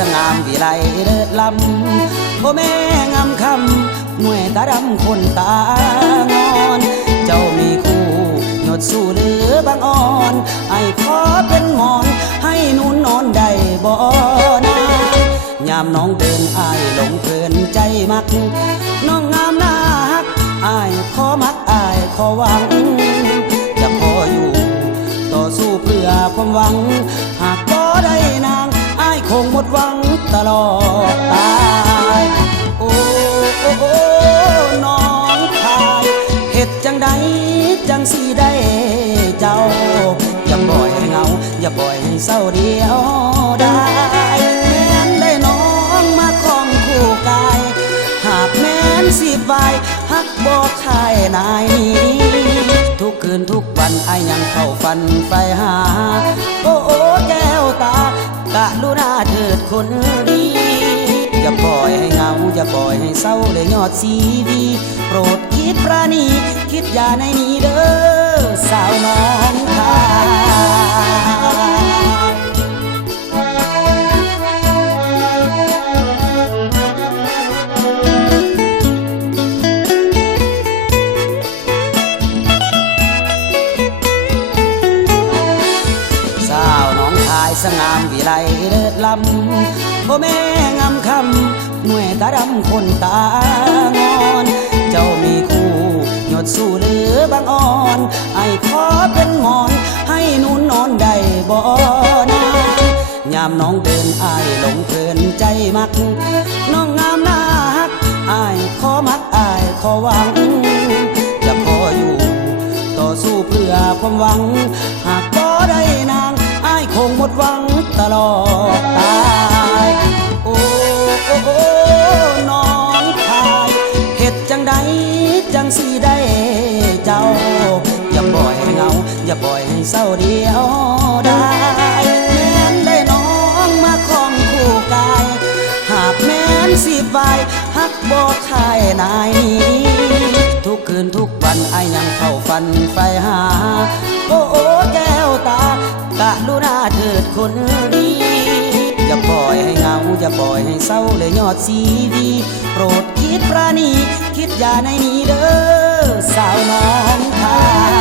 สง่ามวิไลเลิศล้ำพ่อแม่งามคำหน่วยตาดำคนตางอนเจ้ามีคู่หยดสู้หรือบางอ่อนไอ้ขอเป็นหมอนให้นูนนอนได้บ่นายามน้องเดินอ้ายหลงเพลินใจมักน้องงามน่าฮักอ้ายขอมักอ้ายขอหวังจะขออยู่ต่อสู้เพื่อความหวังหากบ่ได้นางอ้ายคงหมดหวังตลอดตายโอ้โอ้โอ้น้องชายเฮ็ดจังใดจังสิได้เจ้าอย่าปล่อยให้เหงาอย่าปล่อยให้เศร้าเดียวได้แม้นได้น้องมาครองคู่กายหากแม้นสิบใบฮักบ่คายนายนี้ทุกคืนทุกวันอ้ายยังเข้าฝันไปหาโอ้โอ้แก้วตากะลุณาเถิดคนดีอย่าปล่อยให้เหงาอย่าปล่อยให้เศร้าเลยยอดซีวีโปรดคิดปราณีคิดอย่าในนี้เด้อสาวน้องชายสาวน้องชายสง่ามวิไลเลิศล้ำพ่อแม่งามคำหน่วยตาดำคนตางอนเจ้ามีคู่หยดสู้หรือบางอ่อนไอ้ขอเป็นหมอนให้นูนนอนได้บ่นายามน้องเดินอ้ายหลงเพลินใจมักน้องงามน่าฮักอ้ายขอมักอ้ายขอหวังจะขออยู่ต่อสู้เพื่อความหวังหากบ่ได้นางอ้ายคงหมดหวังตลอดตายโอ้โอ้โอ้น้องชายเฮ็ดจังใดจังสิได้เจ้าอย่าปล่อยให้เหงาอย่าปล่อยให้เศร้าเดียวได้แม้นได้น้องมาครองคู่กายหากแม้นสิบใบฮักบ่คายนายนี้ทุกคืนทุกวันอ้ายยังเข้าฝันไปหาโอ้โอ้แก้วตากะลุณาเถิดคนดีอย่าปล่อยให้เหงาอย่าปล่อยให้เศร้าเลยยอดซีวีโปรดคิดปราณีคิดอย่าในนี้เด้อสาวน้องชาย